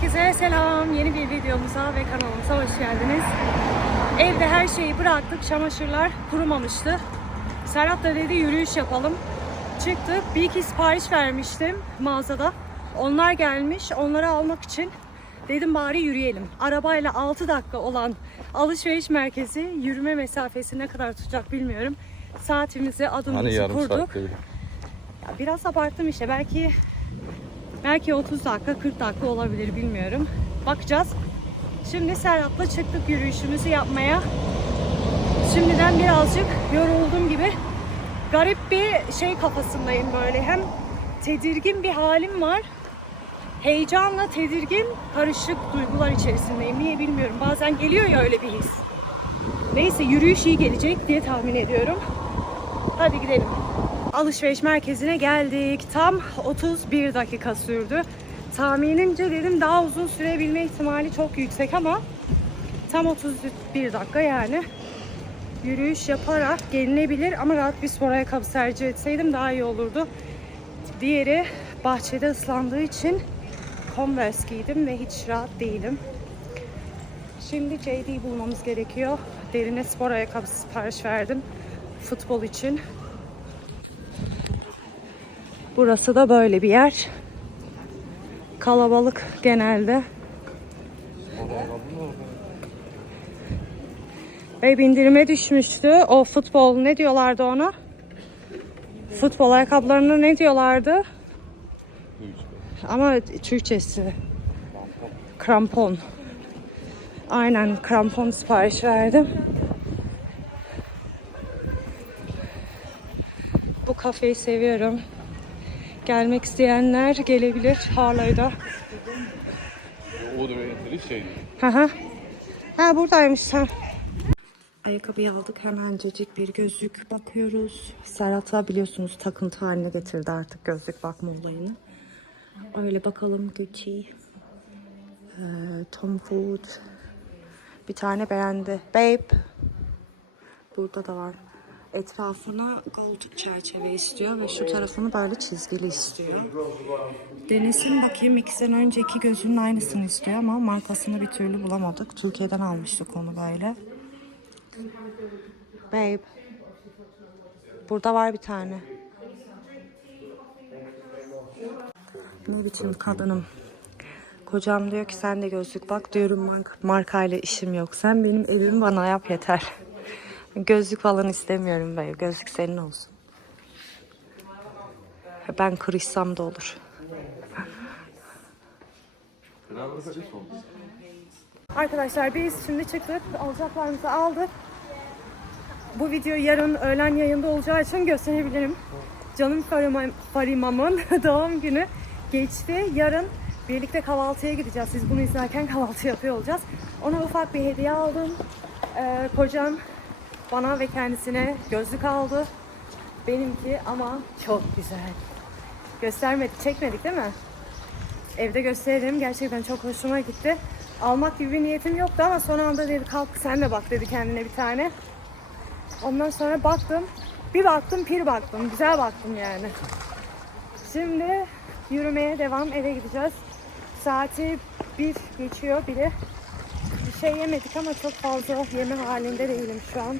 Herkese selam. Yeni bir videomuza ve kanalımıza hoş geldiniz. Evde her şeyi bıraktık. Çamaşırlar kurumamıştı. Serhat da dedi yürüyüş yapalım. Çıktık. Bir iki sipariş vermiştim mağazada. Onlar gelmiş. Onları almak için dedim bari yürüyelim. Arabayla 6 dakika olan alışveriş merkezi yürüme mesafesi ne kadar tutacak bilmiyorum. Saatimizi adımımızı Hani kurduk. saat değil. Ya biraz abarttım işte. Belki belki 30 dakika 40 dakika olabilir bilmiyorum. Bakacağız. Şimdi Serhat'la çıktık yürüyüşümüzü yapmaya. Şimdiden birazcık yoruldum gibi. Garip bir şey kafasındayım böyle. Hem tedirgin bir halim var. Heyecanla tedirgin, karışık duygular içerisindeyim. Niye bilmiyorum. Bazen geliyor ya öyle bir his. Neyse yürüyüş iyi gelecek diye tahmin ediyorum. Hadi gidelim. Alışveriş merkezine geldik. Tam 31 dakika sürdü. Tahminimce dedim daha uzun sürebilme ihtimali çok yüksek ama tam 31 dakika yani yürüyüş yaparak gelinebilir ama rahat bir spor ayakkabı tercih etseydim daha iyi olurdu. Diğeri bahçede ıslandığı için Converse giydim ve hiç rahat değilim. Şimdi JD bulmamız gerekiyor. Derine spor ayakkabı sipariş verdim. Futbol için. Burası da böyle bir yer. Kalabalık genelde. Ve bindirime düşmüştü. O futbol ne diyorlardı ona? Futbol ayakkabılarına ne diyorlardı? Ama Türkçesi. Krampon. Aynen krampon sipariş verdim. Bu kafeyi seviyorum. Gelmek isteyenler gelebilir Harlay'da. O da şeydi. Hı hı. Ha buradaymış ha. Ayakkabıyı aldık hemencecik bir gözlük bakıyoruz. Serhat'a biliyorsunuz takıntı haline getirdi artık gözlük bakma olayını. Öyle bakalım Gucci, ee, Tom Ford. Bir tane beğendi. Babe. Burada da var. Etrafına gold çerçeve istiyor ve şu tarafını böyle çizgili istiyor. Denesin bakayım ikisinden önceki gözünün aynısını istiyor ama markasını bir türlü bulamadık. Türkiye'den almıştık onu böyle. Babe. Burada var bir tane. Ne biçim kadınım. Kocam diyor ki sen de gözlük bak diyorum mark markayla işim yok. Sen benim evimi bana yap yeter. Gözlük falan istemiyorum babe. Gözlük senin olsun. Ben kırışsam da olur. Arkadaşlar biz şimdi çıktık. Alacaklarımızı aldık. Bu video yarın öğlen yayında olacağı için gösterebilirim. Canım Farima- Farima'mın doğum günü geçti. Yarın birlikte kahvaltıya gideceğiz. Siz bunu izlerken kahvaltı yapıyor olacağız. Ona ufak bir hediye aldım. Ee, kocam bana ve kendisine gözlük aldı. Benimki ama çok güzel. Göstermedik, çekmedik değil mi? Evde gösterelim. Gerçekten çok hoşuma gitti. Almak gibi bir niyetim yoktu ama son anda dedi kalk sen de bak dedi kendine bir tane. Ondan sonra baktım. Bir baktım pir baktım. Güzel baktım yani. Şimdi yürümeye devam eve gideceğiz. Saati bir geçiyor biri. Şey yemedik ama çok fazla yeme halinde değilim şu an.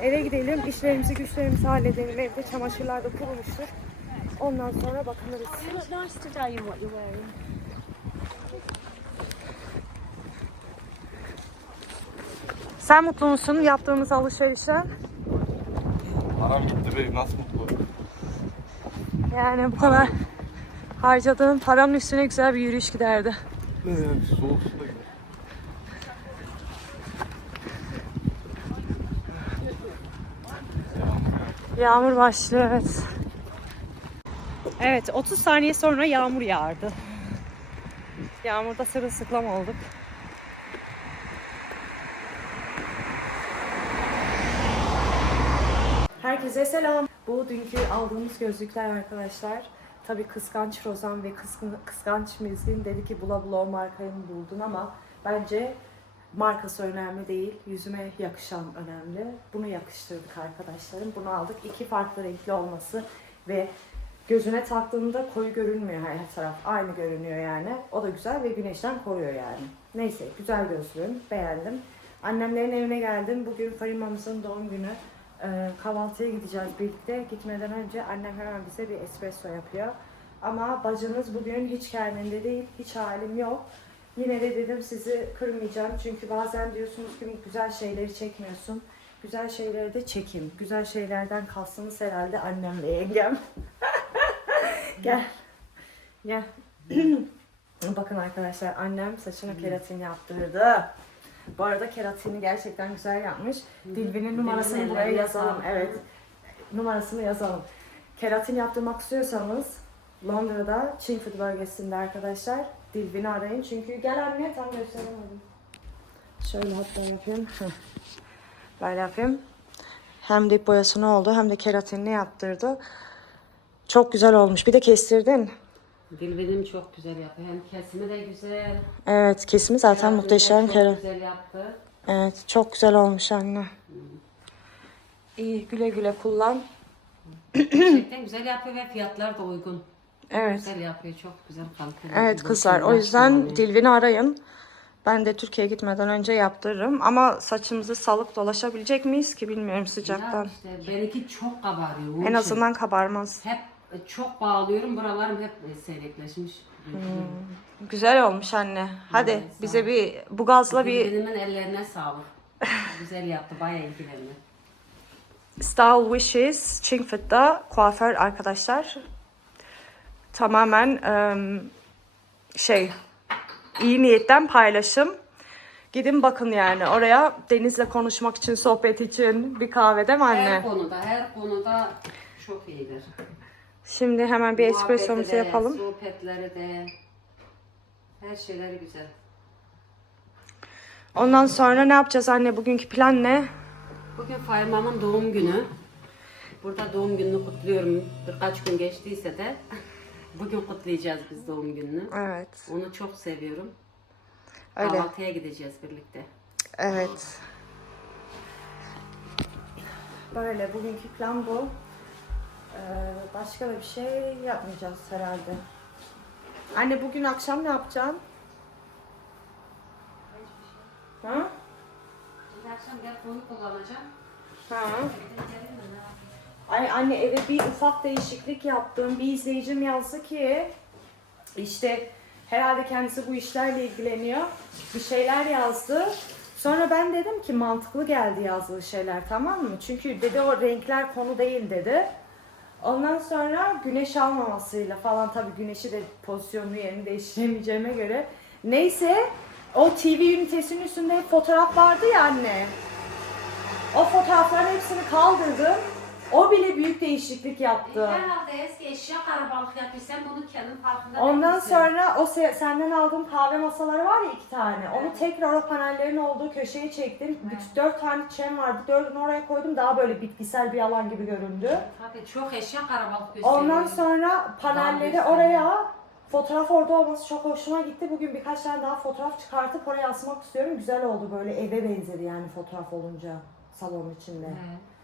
Eve gidelim, işlerimizi güçlerimizi halledelim. Evde çamaşırlar da kurulmuştur. Ondan sonra bakınırız. You look nice today in what you're wearing. Sen mutlu musun yaptığımız alışverişten? Param gitti be nasıl mutlu. Yani bu kadar harcadığım paranın üstüne güzel bir yürüyüş giderdi. Ne yani soğuk suda gider. Yağmur başlıyor evet. Evet 30 saniye sonra yağmur yağardı. Yağmurda sırılsıklam olduk. Herkese selam. Bu dünkü aldığımız gözlükler arkadaşlar. Tabii kıskanç Rozan ve kıskın- kıskanç Mizgin dedi ki bula bula o markayı mı buldun ama bence markası önemli değil. Yüzüme yakışan önemli. Bunu yakıştırdık arkadaşlarım. Bunu aldık. İki farklı renkli olması ve gözüne taktığında koyu görünmüyor her taraf. Aynı görünüyor yani. O da güzel ve güneşten koruyor yani. Neyse güzel gözlüğüm. Beğendim. Annemlerin evine geldim. Bugün Farima'mızın doğum günü. Ee, kahvaltıya gideceğiz birlikte. Gitmeden önce annem hemen bize bir espresso yapıyor. Ama bacınız bugün hiç kendinde değil. Hiç halim yok. Yine de dedim sizi kırmayacağım. Çünkü bazen diyorsunuz ki güzel şeyleri çekmiyorsun. Güzel şeyleri de çekin. Güzel şeylerden kastınız herhalde annem ve yengem. Gel. Gel. Bakın arkadaşlar annem saçına keratin yaptırdı. Bu arada keratini gerçekten güzel yapmış. Dilbinin numarasını buraya yazalım. Evet. Numarasını yazalım. Keratin yaptırmak istiyorsanız Londra'da Chingford bölgesinde arkadaşlar Dilbin'i arayın. Çünkü gel anne tam gösteremedim. Şöyle hatta yapayım. Böyle yapayım. Hem dip boyasını oldu hem de keratinini yaptırdı. Çok güzel olmuş. Bir de kestirdin. Dilbenim çok güzel yapıyor. Hem kesimi de güzel. Evet kesimi zaten Keratini de muhteşem çok kere. güzel yaptı. Evet çok güzel olmuş anne. İyi güle güle kullan. Gerçekten güzel yapıyor ve fiyatlar da uygun. Evet. Güzel yapıyor. Çok güzel kaliteli. Evet kızlar o yüzden. Dilvin'i arayın. Ben de Türkiye'ye gitmeden önce yaptırırım. Ama saçımızı salık dolaşabilecek miyiz ki bilmiyorum Ya sıcaktan. işte benimki çok kabarıyor. onun En için. azından kabarmaz. Hep çok bağlıyorum. Buralarım hep seyrekleşmiş. Güzel olmuş anne. Hadi Evet, sağ bize ol. bir bu gazla bir Dilbenimin ellerine sağlık. güzel yaptı. Bayağı ilgilendi. Style Wishes Chingford'da kuaför arkadaşlar. Tamamen şey iyi niyetten paylaşım. Gidin bakın yani oraya Deniz'le konuşmak için, sohbet için bir kahve değil mi anne? Her konuda, her konuda çok iyidir. Şimdi hemen bir espressomuzu yapalım. Sohbetleri de, her şeyleri güzel. Ondan sonra ne yapacağız anne? Bugünkü plan ne? Bugün Faymam'ın doğum günü. Burada doğum gününü kutluyorum. Birkaç gün geçtiyse de bugün kutlayacağız biz doğum gününü. Evet. Onu çok seviyorum. Öyle. Kahvaltıya gideceğiz birlikte. Evet. Böyle bugünkü plan bu. Ee, başka da bir şey yapmayacağız herhalde. Anne bugün akşam ne yapacaksın? Ha? Akşam gel konu kullanacağım. Ha. Ay anne eve bir ufak değişiklik yaptım. Bir izleyicim yazdı ki işte herhalde kendisi bu işlerle ilgileniyor. Bir şeyler yazdı. Sonra ben dedim ki mantıklı geldi yazdığı şeyler tamam mı? Çünkü dedi o renkler konu değil dedi. Ondan sonra güneş almamasıyla falan tabii güneşi de pozisyonunu yerini değiştiremeyeceğime göre. Neyse o TV ünitesinin üstünde fotoğraf vardı ya anne. O fotoğrafların hepsini kaldırdım. O bile büyük değişiklik yaptı. Herhalde eski eşya karabalık yapıyorsan bunu kendin farkında Ondan değilsin. sonra o se- senden aldığım kahve masaları var ya iki tane. Onu tekrar o panellerin olduğu köşeye çektim. Bütün dört tane çem vardı. Dördünü oraya koydum. Daha böyle bitkisel bir alan gibi göründü. Tabii çok eşya karabalık gösteriyor. Ondan sonra panelleri oraya fotoğraf orada olması çok hoşuma gitti. Bugün birkaç tane daha fotoğraf çıkartıp oraya asmak istiyorum. Güzel oldu böyle eve benzedi yani fotoğraf olunca salonun içinde. He.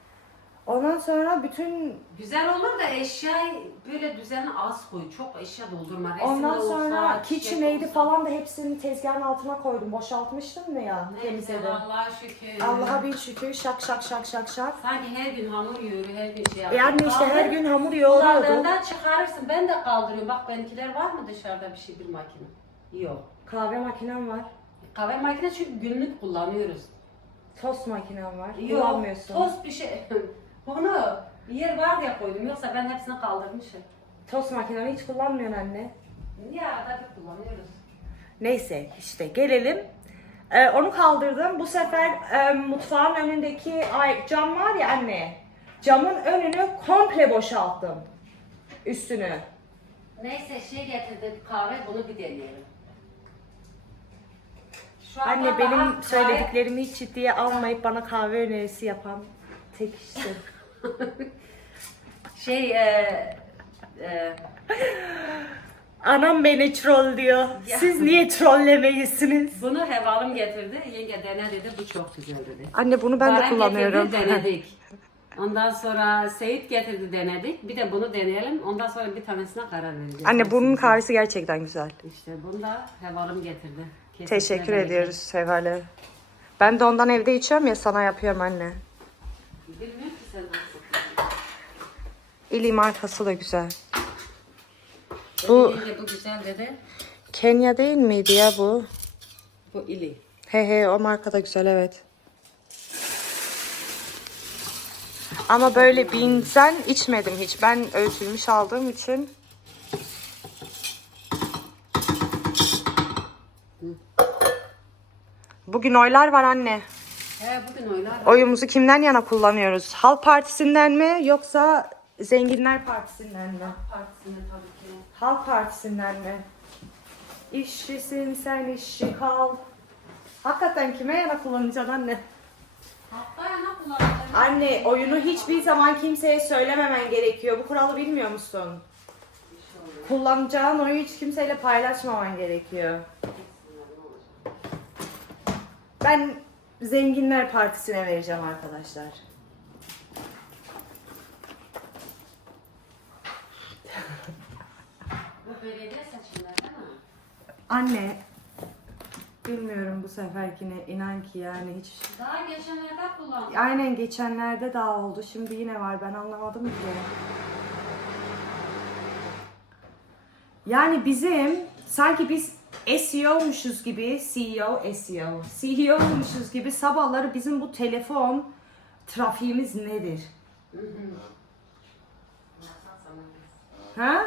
Ondan sonra bütün Güzel olur da eşyayı böyle düzenli az koy. Çok eşya doldurma. Resim Ondan de olsa, sonra çiçek KitchenAid'i olsa. falan da hepsini tezgahın altına koydum. Boşaltmıştım ya Ne güzel temizledim. Allah'a şükür. Allah'a bin şükür şak şak şak şak şak. Sanki her gün hamur yoğuruyor, her gün şey yapıyor. Yani işte her gün hamur yoğuruyordum. Kullandığında çıkarırsın. Ben de kaldırıyorum. Bak benimkiler var mı dışarıda bir şey bir makine? Yok. Kahve makinem var. Kahve makine çünkü günlük kullanıyoruz. Tost makinem var. Yok. Kullanmıyorsun. Tost bir şey. Onu yer var diye koydum. Yoksa ben hepsini kaldırmışım. Tost makinemi hiç kullanmıyorsun anne. Ya arada bir kullanıyoruz. Neyse işte gelelim. Ee, onu kaldırdım. Bu sefer e, mutfağın önündeki ay, cam var ya anne. Camın önünü komple boşalttım. Üstünü. Neyse şey getirdim kahve bunu bir deneyelim. Şu anda Anne daha benim kahve- söylediklerimi hiç ciddiye almayıp bana kahve önerisi yapan tek kişi. Şey e, e, Anam beni troll diyor. Siz niye trollemeyesiniz? bunu hevalım getirdi. Yenge dene dedi bu çok güzel dedi. Anne bunu ben de Bana kullanıyorum. getirdi, denedik. Ondan sonra Seyit getirdi denedik. Bir de bunu deneyelim. Ondan sonra bir tanesine karar vereceğiz. Anne burnun kahvesi gerçekten güzel. İşte bunu da hevalım getirdi. Kesinlikle Teşekkür bereket. ediyoruz Seval'e. Ben de ondan evde içiyorum ya sana yapıyorum anne. Sen. İli markası da güzel. Bu- Bu bu güzel dedi. Kenya değil miydi ya bu? Bu ili. He he o marka da güzel evet. Ama böyle binzen içmedim hiç. Ben ölçülmüş aldığım için. Bugün oylar var anne. He bugün oylar. Oyumuzu kimden yana kullanıyoruz? Halk Partisi'nden mi yoksa Zenginler Partisi'nden mi? Partisinde tabii ki. Halk Partisi'nden mi? İşçisin sen işçi kal. Hakikaten kime yana kullanacaksın anne? Hatta yana kullanacağım. Anne oyunu hiçbir zaman kimseye söylememen gerekiyor. Bu kuralı bilmiyor musun? Kullanacağın oyu hiç kimseyle paylaşmaman gerekiyor. Ben Zenginler Partisi'ne vereceğim arkadaşlar. Bu belediye seçimler değil mi? Anne, bilmiyorum bu seferkine inan ki yani hiç... Daha geçenlerde kullandım. Aynen geçenlerde daha oldu. Şimdi yine var. Ben anlamadım ki. Yani bizim sanki biz SEO'muşuz gibi, CEO, SEO, CEO'muşuz gibi sabahları bizim bu telefon trafiğimiz nedir? Ha?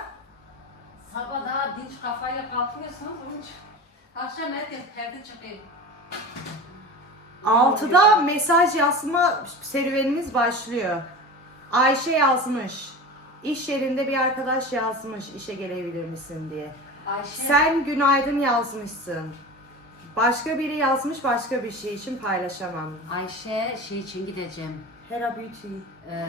Sabah daha dinç kafayla kalkıyorsunuz. Onun için akşam herkes perde çıkıyor. Altıda mesaj yazma serüvenimiz başlıyor. Ayşe yazmış. İş yerinde bir arkadaş yazmış işe gelebilir misin diye. Ayşe. Sen günaydın yazmışsın. Başka biri yazmış başka bir şey için paylaşamam. Ayşe şey için gideceğim. Hera Beauty. Ee,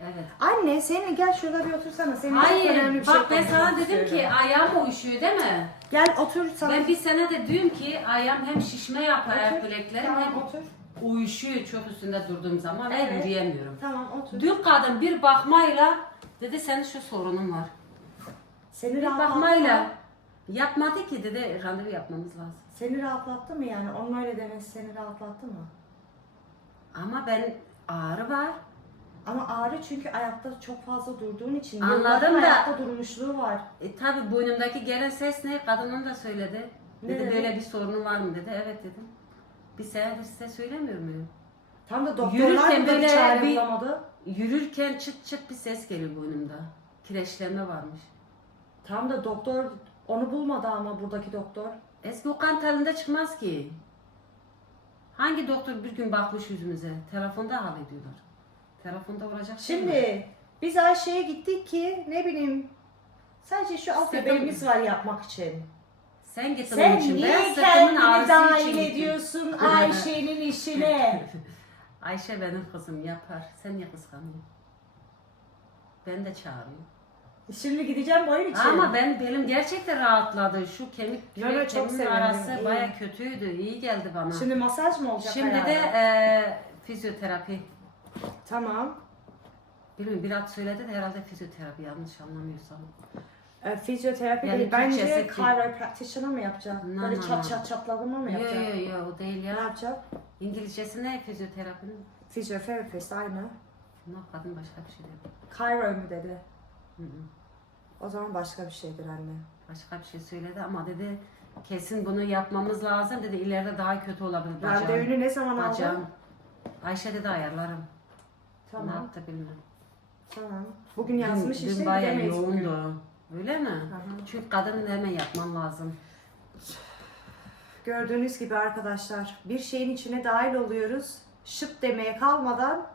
evet. Anne seni gel şurada bir otursana. Senin çok önemli Hayır bir şey bak ben sana dedim istiyorum. ki ayağım uyuşuyor değil mi? Gel otur sana. Ben bir sene de diyorum ki ayağım hem şişme yapar ayak Otur. bileklerim Tamam hem otur. uyuşuyor çok üstünde durduğum zaman Evet. ve yürüyemiyorum. Tamam otur. Dün kadın bir bakmayla dedi senin şu sorunun var. Seni Bir bakmayla mı? Yapmadı ki dedi randevu yapmamız lazım. Seni rahatlattı mı yani? Onun öyle demesi seni rahatlattı mı? Ama ben ağrı var. Ama ağrı çünkü ayakta çok fazla durduğun için. Anladım yılların da- ayakta durmuşluğu var. E, tabi boynumdaki gelen ses ne? Kadının da söyledi. Ne Dedi dedi? böyle bir sorunu var mı dedi. Evet dedim. Bir senedir size söylemiyor muyum? Tam da doktorlar Yürürken burada bir böyle çare bir- bulamadı. Yürürken çıt çıt bir ses geliyor boynumda. Kireçlenme varmış. Tam da doktor onu bulmadı ama buradaki doktor. Eski o kan telinde çıkmaz ki. Hangi doktor bir gün bakmış yüzümüze? Telefonda hallediyorlar. Telefonda olacak şey mi? Şimdi biz Ayşe'ye gittik ki ne bileyim sadece şu alt Sıkım- bebeğimiz var yapmak için. Sen Sen onun için. niye kendini dahil ediyorsun Ayşe'nin işine? Ayşe benim kızım yapar. Sen niye kıskanıyorsun? Ben de çağırıyorum. Şimdi gideceğim oyun için. Ama ben belim gerçekten rahatladı. Şu kemik Yo, yo, çok kemiğin sevindim, arası iyi. baya kötüydü. İyi geldi bana. Şimdi, Şimdi masaj mı olacak de ayağına? e, fizyoterapi. Tamam. Bilmiyorum Birat söyledi de herhalde fizyoterapi yanlış anlamıyorsam. E, fizyoterapi Yani değil. Bence Türkçesi chiropracticiner mı yapacak? No, Böyle no, çat çat çatladırma mı Yo yapacak? yo yo o değil Ne ya. yapacak? İngilizcesi ne fizyoterapinin? Fizyoterapist aynı. No kadın başka bir şey değil. Chiro mu dedi? Hı hı. O zaman başka bir şeydir anne. Başka bir şey söyledi ama dedi kesin bunu yapmamız lazım dedi ileride daha kötü olabilir bacağım. Randevunu ne zaman aldın? Bacağım. Ayşe dedi ayarlarım. Ne Tamam. yaptı bilmiyorum. Tamam. Bugün yazmış dün, işte dün bayağı gidemeyiz bugün. yoğundu. Öyle mi? Çünkü kadının hemen yapman lazım. Gördüğünüz gibi arkadaşlar bir şeyin içine dahil oluyoruz. Şıp demeye kalmadan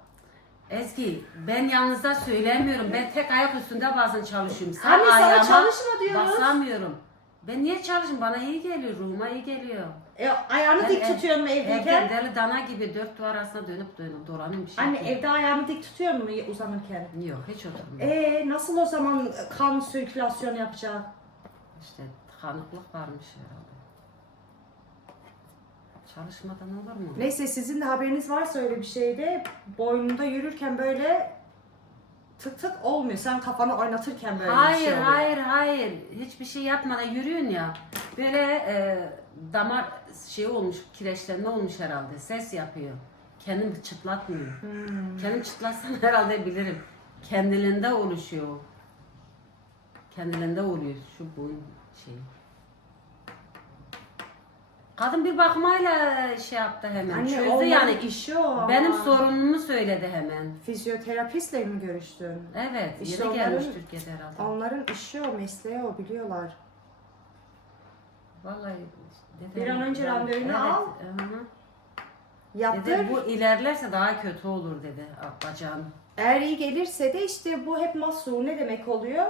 Ezgi ben yalnızda söylemiyorum. Ben tek ayak üstünde bazen çalışıyorum. Sağ Anne, sana ayağıma çalışma diyoruz. Basamıyorum. Ben niye çalışayım? Bana iyi geliyor. Ruhuma iyi geliyor. e, ayağını Ben dik ev- tutuyorum Evde evdeyken. deli dana gibi dört duvar arasında dönüp dönüp dolanıyorum bir şey. Anne yapıyorum. evde ayağını dik tutuyor mu uzanırken? Yok hiç oturmuyor. E nasıl o zaman kan sirkülasyon yapacak? İşte tıkanıklık varmış herhalde. Çalışmadan olur mu? Neyse sizin de haberiniz varsa öyle bir şeyde boynunda yürürken böyle tık tık olmuyor. Sen kafanı oynatırken böyle bir Hayır, şey oluyor. hayır, hayır. Hiçbir şey yapmadan yürüyün ya. Böyle e, damar şey olmuş, kireçlenme olmuş herhalde. Ses yapıyor. Kendim çıtlatmıyor. Hmm. Kendim çıtlatsam herhalde bilirim. Kendiliğinde oluşuyor. Kendiliğinde oluyor şu boyun şey. Kadın bir bakmayla şey yaptı hemen. Anne Çözdü onların yani. işi o. Benim sorunumu söyledi hemen. Fizyoterapistle mi görüştün? Evet, İşte yeni gelmiş onların- Türkiye'de herhalde. Onların işi o, mesleği o biliyorlar. Vallahi dedi. Bir an önce randevunu evet, al. hı-hı. Yaptır. Dedi bu ilerlerse daha kötü olur dedi bacağım. Eğer iyi gelirse de işte bu hep masur ne demek oluyor?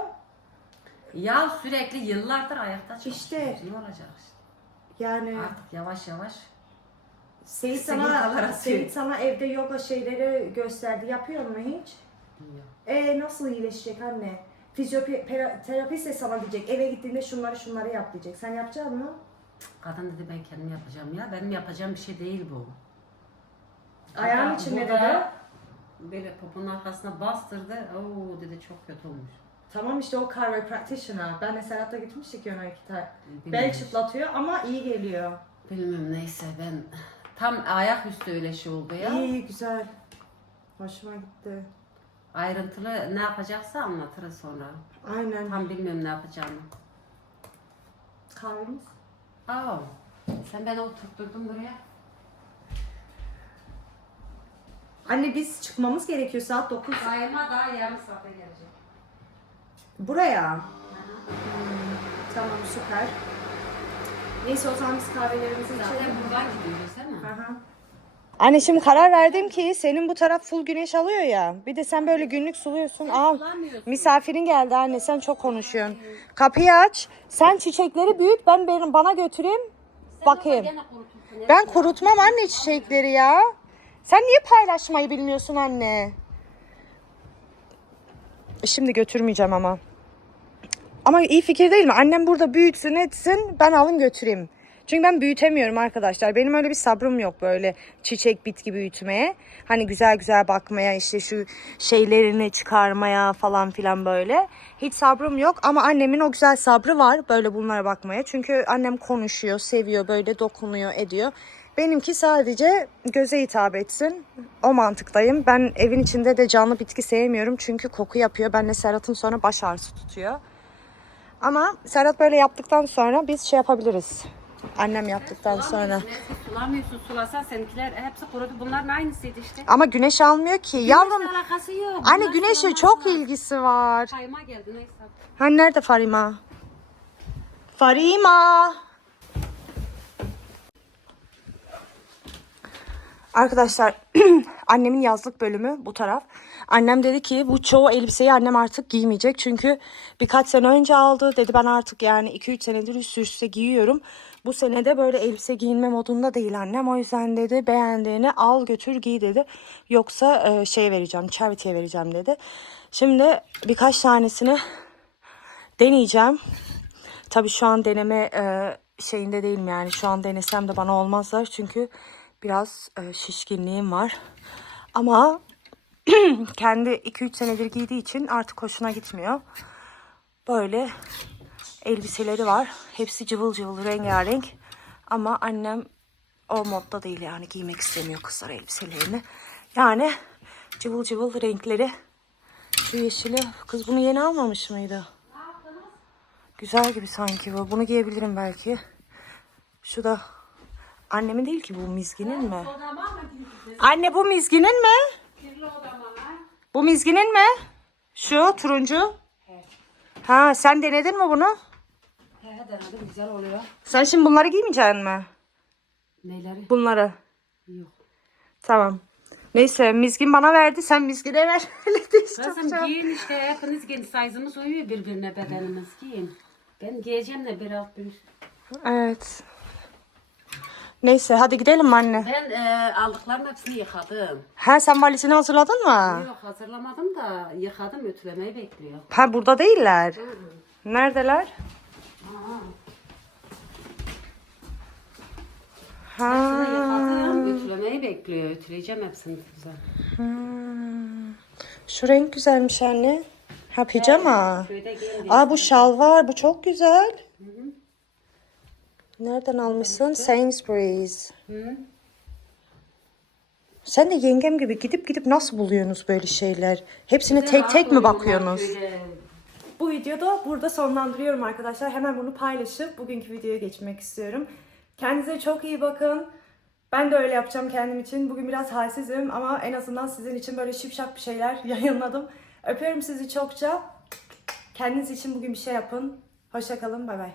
Ya sürekli yıllardır ayakta çalışıyoruz. İşte. Ne olacak işte. Yani Artık yavaş yavaş. Seyit sigortalar sana, atıyor. Seyit sana evde yoga şeyleri gösterdi. Yapıyor mu hiç? Bilmiyorum. E nasıl iyileşecek anne? Fizyoterapist de sana diyecek. Eve gittiğinde şunları şunları yap diyecek. Sen yapacak mısın? Kadın dedi ben kendim yapacağım ya. Benim yapacağım bir şey değil bu. Ayağın Burada- içinde burada dedi. Böyle poponun arkasına bastırdı. Oo dedi çok kötü olmuş. Tamam işte o chiropractitioner. Ben de Serhat'la gitmiştik iki tane. Bel Bilmiyorum. çıtlatıyor ama iyi geliyor. Bilmiyorum neyse ben tam ayak üstü öyle şey oldu ya. İyi güzel. Hoşuma gitti. Ayrıntılı ne yapacaksa anlatırız sonra. Aynen. Tam bilmiyorum ne yapacağımı. Kahvemiz. Aa, sen beni oturtturdun buraya. Anne biz çıkmamız gerekiyor saat 9. Sayma daha yarım saate gelecek. Buraya. Hmm, tamam süper. Neyse o zaman biz kahvelerimizi içelim. Zaten buradan gidiyoruz değil mi? Aha. Anne şimdi karar verdim ki senin bu taraf full güneş alıyor ya. Bir de sen böyle günlük suluyorsun. Aa, misafirin geldi anne sen çok konuşuyorsun. Kapıyı aç. Sen çiçekleri büyüt ben benim bana götüreyim. Bakayım. Ben kurutmam anne çiçekleri ya. Sen niye paylaşmayı bilmiyorsun anne? Şimdi götürmeyeceğim ama. Ama iyi fikir değil mi? Annem burada büyütsün etsin ben alın götüreyim. Çünkü ben büyütemiyorum arkadaşlar. Benim öyle bir sabrım yok böyle çiçek bitki büyütmeye. Hani güzel güzel bakmaya işte şu şeylerini çıkarmaya falan filan böyle. Hiç sabrım yok ama annemin o güzel sabrı var böyle bunlara bakmaya. Çünkü annem konuşuyor, seviyor, böyle dokunuyor, ediyor. Benimki sadece göze hitap etsin. O mantıktayım. Ben evin içinde de canlı bitki sevmiyorum. Çünkü koku yapıyor. Benle Serhat'ın sonra baş ağrısı tutuyor. Ama Serhat böyle yaptıktan sonra biz şey yapabiliriz. Annem yaptıktan sonra. Sulamıyorsun. Sulasan seninkiler hepsi kurudu. Bunların aynısıydı işte. Ama güneş almıyor ki. Yavrum Güneşle alakası yok. anne Bunlar sulanmaz çok mı? ilgisi var. Kayma geldi neyse. Hani nerede Farima? Farima. Arkadaşlar annemin yazlık bölümü bu taraf. Annem dedi ki bu çoğu elbiseyi annem artık giymeyecek. Çünkü birkaç sene önce aldı. Dedi ben artık yani 2-3 senedir üst üste giyiyorum. Bu sene de böyle elbise giyinme modunda değil annem. O yüzden dedi beğendiğini al götür giy dedi. Yoksa e, şey vereceğim charity'ye vereceğim dedi. Şimdi birkaç tanesini deneyeceğim. Tabii şu an deneme e, şeyinde değilim yani. Şu an denesem de bana olmazlar. Çünkü biraz e, şişkinliğim var. Ama kendi 2-3 senedir giydiği için artık hoşuna gitmiyor. Böyle elbiseleri var. Hepsi cıvıl cıvıl rengarenk. Ama annem o modda değil yani giymek istemiyor kızlar elbiselerini. Yani cıvıl cıvıl renkleri. Şu yeşili. Kız bunu yeni almamış mıydı? Güzel gibi sanki bu. Bunu giyebilirim belki. Şu da annemin değil ki bu mizginin mi? Anne bu mizginin mi? Bu mizginin mi? Şu turuncu. Ha sen denedin mi bunu? He denedim güzel oluyor. Sen şimdi bunları giymeyeceksin mi? Neyleri? Bunları. Yok. Tamam. Neyse mizgin bana verdi. Sen mizgine ver. Öyle de Kızım giyin işte hepiniz giyin. Size'ımız uyuyor birbirine bedenimiz giyin. Ben giyeceğim de bir alt bir. Evet. Neyse hadi gidelim mi anne? Ben e, aldıklarım hepsini yıkadım. Ha sen valizini hazırladın mı? Yok hazırlamadım da yıkadım ütülemeyi bekliyor. Ha burada değiller. Neredeler? Ha. bekliyor. Ütüleyeceğim hepsini kıza. Şu renk güzelmiş anne. Ha pijama. Giyin Aa bu şalvar. Bu çok güzel. Nereden almışsın? Sainsbury's. Hı? Sen de yengem gibi gidip gidip nasıl buluyorsunuz böyle şeyler? Hepsine tek tek mi bakıyorsunuz? Bu videoda burada sonlandırıyorum arkadaşlar. Hemen bunu paylaşıp bugünkü videoya geçmek istiyorum. Kendinize çok iyi bakın. Ben de öyle yapacağım kendim için. Bugün biraz halsizim ama en azından sizin için böyle şipşak bir şeyler yayınladım. Öpüyorum sizi çokça. Kendiniz için bugün bir şey yapın. Hoşça kalın. Bay bay.